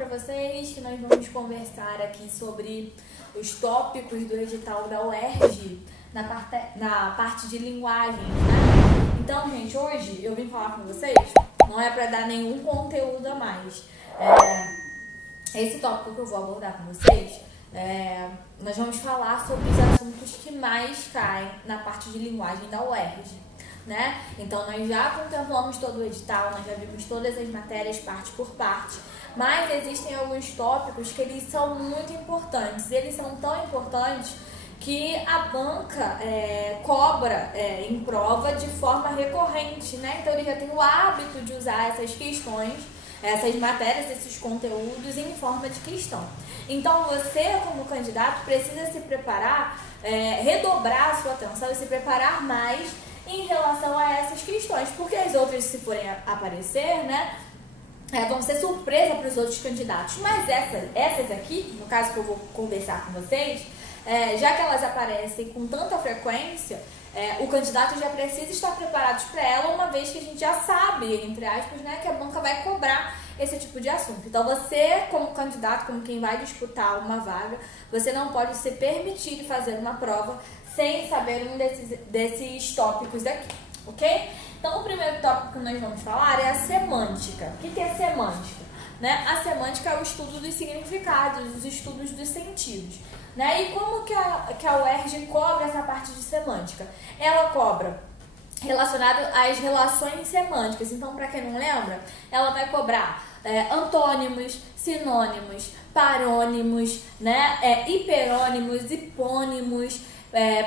para vocês que nós vamos conversar aqui sobre os tópicos do edital da UERJ na parte de linguagens, né? Então, gente, hoje eu vim falar com vocês, não é para dar nenhum conteúdo a mais. Esse tópico que eu vou abordar com vocês, nós vamos falar sobre os assuntos que mais caem na parte de linguagem da UERJ, né? Então, nós já contemplamos todo o edital, nós já vimos todas as matérias parte por parte, mas existem alguns tópicos que eles são muito importantes. Eles são tão importantes que a banca cobra em prova de forma recorrente, né? Então, ele já tem o hábito de usar essas questões, essas matérias, esses conteúdos em forma de questão. Então, você, como candidato, precisa se preparar, redobrar a sua atenção e se preparar mais em relação a essas questões, porque as outras, se forem aparecer, né, vão ser surpresa para os outros candidatos. Mas essas aqui, no caso que eu vou conversar com vocês, já que elas aparecem com tanta frequência, o candidato já precisa estar preparado para ela, uma vez que a gente já sabe, entre aspas, né, que a banca vai cobrar esse tipo de assunto. Então, você, como candidato, como quem vai disputar uma vaga, você não pode se permitir fazer uma prova sem saber um desses tópicos aqui, ok? Então, o primeiro tópico que nós vamos falar é a semântica. O que é semântica? Né? A semântica é o estudo dos significados, os estudos dos sentidos. Né? E como que a UERJ cobra essa parte de semântica? Ela cobra relacionado às relações semânticas. Então, para quem não lembra, ela vai cobrar antônimos, sinônimos, parônimos, né? Hiperônimos, hipônimos,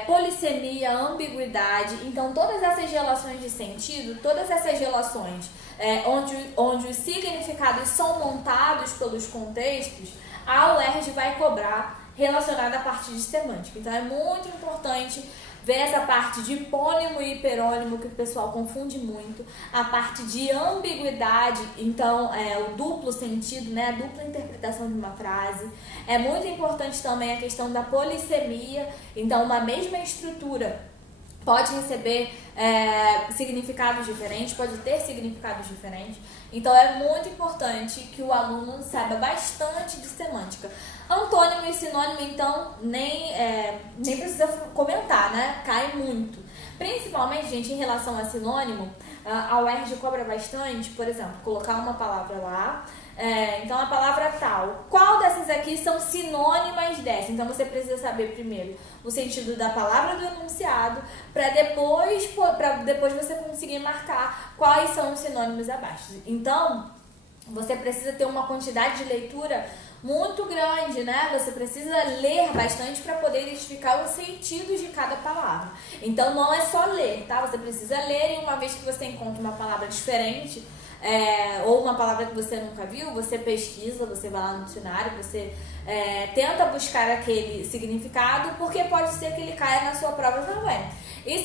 polissemia, ambiguidade. Então, todas essas relações de sentido, todas essas relações onde os significados são montados pelos contextos, a UERJ vai cobrar relacionada à parte de semântica. Então, é muito importante ver essa parte de hipônimo e hiperônimo, que o pessoal confunde muito, a parte de ambiguidade, então o duplo sentido, né, a dupla interpretação de uma frase. É muito importante também a questão da polissemia, então uma mesma estrutura pode receber significados diferentes, pode ter significados diferentes. Então, é muito importante que o aluno saiba bastante de semântica. Antônimo e sinônimo, então, nem precisa comentar, né? Cai muito. Principalmente, gente, em relação a sinônimo, a UERJ cobra bastante, por exemplo, colocar uma palavra lá, então a palavra tal. Qual dessas aqui são sinônimas dessa? Então, você precisa saber primeiro o sentido da palavra do enunciado, para depois você conseguir marcar quais são os sinônimos abaixo. Então, você precisa ter uma quantidade de leitura muito grande, né? Você precisa ler bastante para poder identificar os sentidos de cada palavra. Então, não é só ler, tá? Você precisa ler, e uma vez que você encontra uma palavra diferente, ou uma palavra que você nunca viu, você pesquisa, você vai lá no dicionário, você tenta buscar aquele significado, porque pode ser que ele caia na sua prova também. E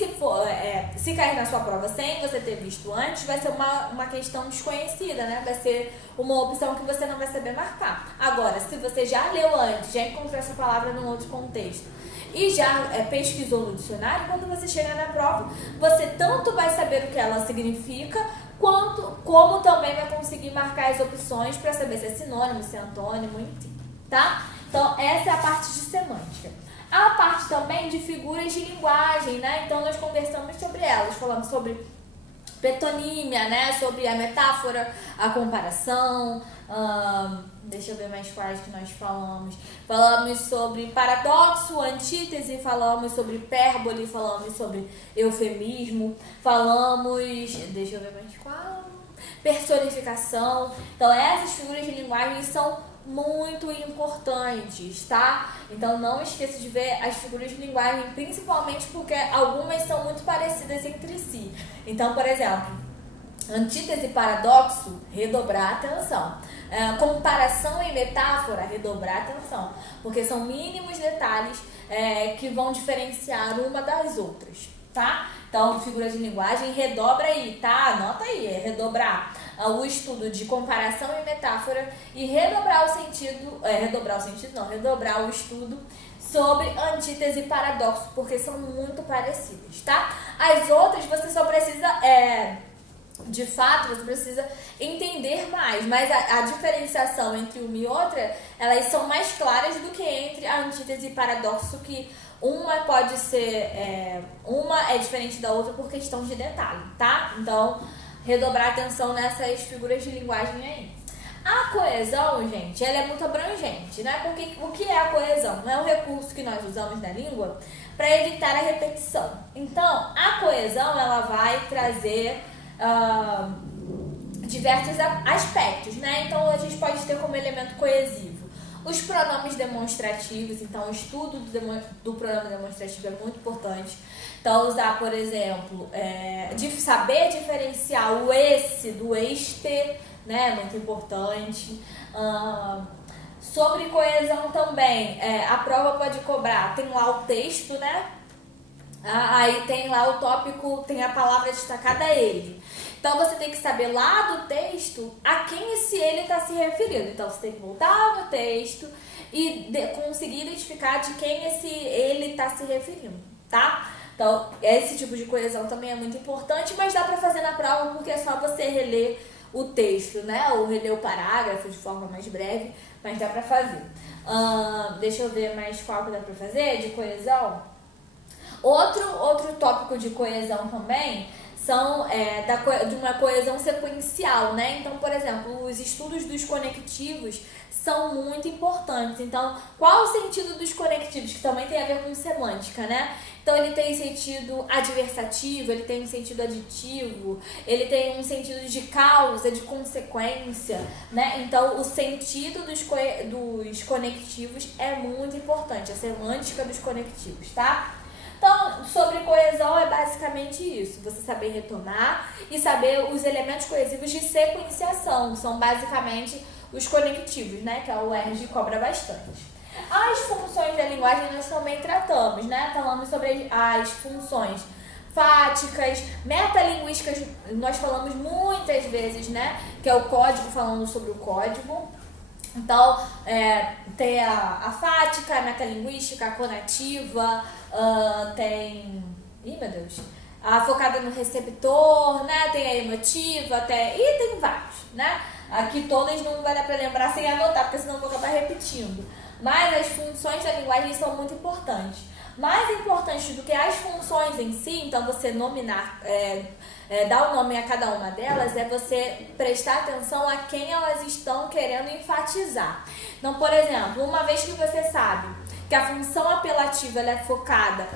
se cair na sua prova sem você ter visto antes, vai ser uma questão desconhecida, né? Vai ser uma opção que você não vai saber marcar. Agora, se você já leu antes, já encontrou essa palavra num outro contexto e já pesquisou no dicionário, quando você chegar na prova, você tanto vai saber o que ela significa, como também vai conseguir marcar as opções para saber se é sinônimo, se é antônimo, enfim, tá? Então, essa é a parte de semântica. A parte também de figuras de linguagem, né? Então, nós conversamos sobre elas, falamos sobre petonímia, né? Sobre a metáfora, a comparação, deixa eu ver mais quais que nós falamos. Falamos sobre paradoxo, antítese, falamos sobre hipérbole, falamos sobre eufemismo, falamos, deixa eu ver mais qual, personificação. Então, essas figuras de linguagem são muito importantes, tá? Então, não esqueça de ver as figuras de linguagem, principalmente porque algumas são muito parecidas entre si. Então, por exemplo, antítese e paradoxo, redobrar a atenção. Comparação e metáfora, redobrar a atenção. Porque são mínimos detalhes que vão diferenciar uma das outras, tá? Então, figura de linguagem, redobra aí, tá? Anota aí, redobrar o estudo de comparação e metáfora e redobrar o estudo sobre antítese e paradoxo, porque são muito parecidas, tá? As outras você só precisa de fato, você precisa entender mais, mas a diferenciação entre uma e outra, elas são mais claras do que entre a antítese e paradoxo, que uma pode ser, uma é diferente da outra por questão de detalhe, tá? Então, redobrar atenção nessas figuras de linguagem aí. A coesão, gente, ela é muito abrangente, né? Porque o que é a coesão? É um recurso que nós usamos na língua para evitar a repetição. Então, a coesão, ela vai trazer diversos aspectos, né? Então, a gente pode ter como elemento coesivo os pronomes demonstrativos. Então, o estudo do pronome demonstrativo é muito importante. Então, usar, por exemplo, de saber diferenciar o esse do este, né? Muito importante. Sobre coesão também, a prova pode cobrar, tem lá o texto, né? Aí tem lá o tópico, tem a palavra destacada ele. Então você tem que saber lá do texto a quem esse ele está se referindo. Então você tem que voltar no texto e conseguir identificar de quem esse ele está se referindo, tá? Então esse tipo de coesão também é muito importante, mas dá para fazer na prova porque é só você reler o texto, né? Ou reler o parágrafo de forma mais breve, mas dá para fazer. Deixa eu ver mais qual que dá para fazer de coesão. Outro tópico de coesão também são de uma coesão sequencial, né? Então, por exemplo, os estudos dos conectivos são muito importantes. Então, qual o sentido dos conectivos? Que também tem a ver com semântica, né? Então, ele tem sentido adversativo, ele tem um sentido aditivo, ele tem um sentido de causa, de consequência, né? Então, o sentido dos conectivos é muito importante, a semântica dos conectivos, tá? Então, sobre coesão é basicamente isso, você saber retomar e saber os elementos coesivos de sequenciação, são basicamente os conectivos, né, que a UERJ cobra bastante. As funções da linguagem nós também tratamos, né, falamos sobre as funções fáticas, metalinguísticas, nós falamos muitas vezes, né, que é o código falando sobre o código. Então, tem a fática, a metalinguística, a conativa, tem... Ih, meu Deus! A focada no receptor, né? Tem a emotiva, tem vários, né? Aqui todas não vai dar para lembrar sem anotar, porque senão eu vou acabar repetindo. Mas as funções da linguagem são muito importantes. Mais importante do que as funções em si, então você nominar, dar o nome a cada uma delas, é você prestar atenção a quem elas estão querendo enfatizar. Então, por exemplo, uma vez que você sabe que a função apelativa ela é focada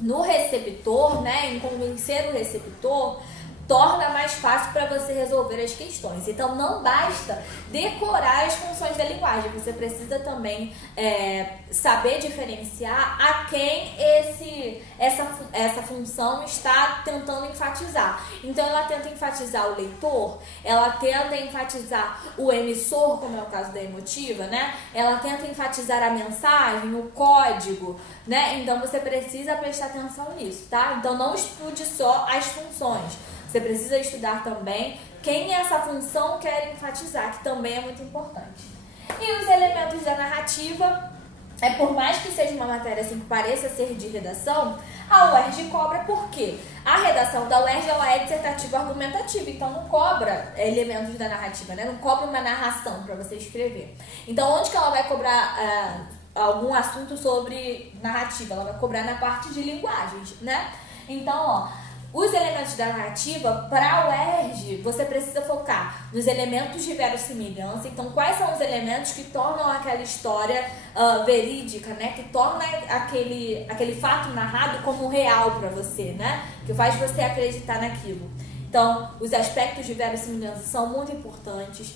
no receptor, né, em convencer o receptor, torna mais fácil para você resolver as questões. Então, não basta decorar as funções da linguagem, você precisa também saber diferenciar a quem essa função está tentando enfatizar. Então, ela tenta enfatizar o leitor, ela tenta enfatizar o emissor, como é o caso da emotiva, né? Ela tenta enfatizar a mensagem, o código, né? Então, você precisa prestar atenção nisso, tá? Então, não estude só as funções. Você precisa estudar também quem essa função quer enfatizar, que também é muito importante. E os elementos da narrativa, por mais que seja uma matéria assim que pareça ser de redação, a UERJ cobra porque a redação da UERJ ela é dissertativa argumentativa, então não cobra elementos da narrativa, né? Não cobra uma narração para você escrever. Então, onde que ela vai cobrar algum assunto sobre narrativa? Ela vai cobrar na parte de linguagens, né? Então, os elementos da narrativa, para a UERJ, você precisa focar nos elementos de verossimilhança. Então, quais são os elementos que tornam aquela história verídica, né? Que torna aquele fato narrado como real para você, né? Que faz você acreditar naquilo. Então, os aspectos de verossimilhança são muito importantes.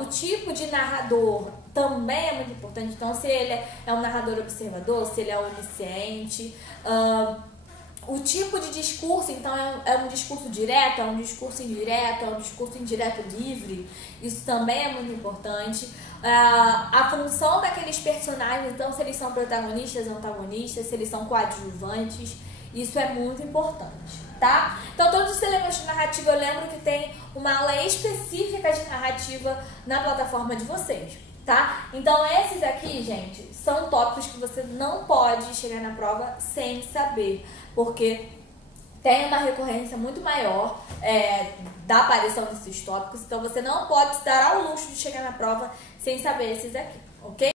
O tipo de narrador também é muito importante. Então, se ele é um narrador observador, se ele é onisciente... O tipo de discurso, então, é um discurso direto, é um discurso indireto, é um discurso indireto livre. Isso também é muito importante. A função daqueles personagens, então, se eles são protagonistas, antagonistas, se eles são coadjuvantes, isso é muito importante, tá? Então, todos os elementos de narrativa, eu lembro que tem uma aula específica de narrativa na plataforma de vocês, tá? Então, esses aqui, gente, são tópicos que você não pode chegar na prova sem saber, porque tem uma recorrência muito maior da aparição desses tópicos, então você não pode se dar ao luxo de chegar na prova sem saber esses aqui, ok?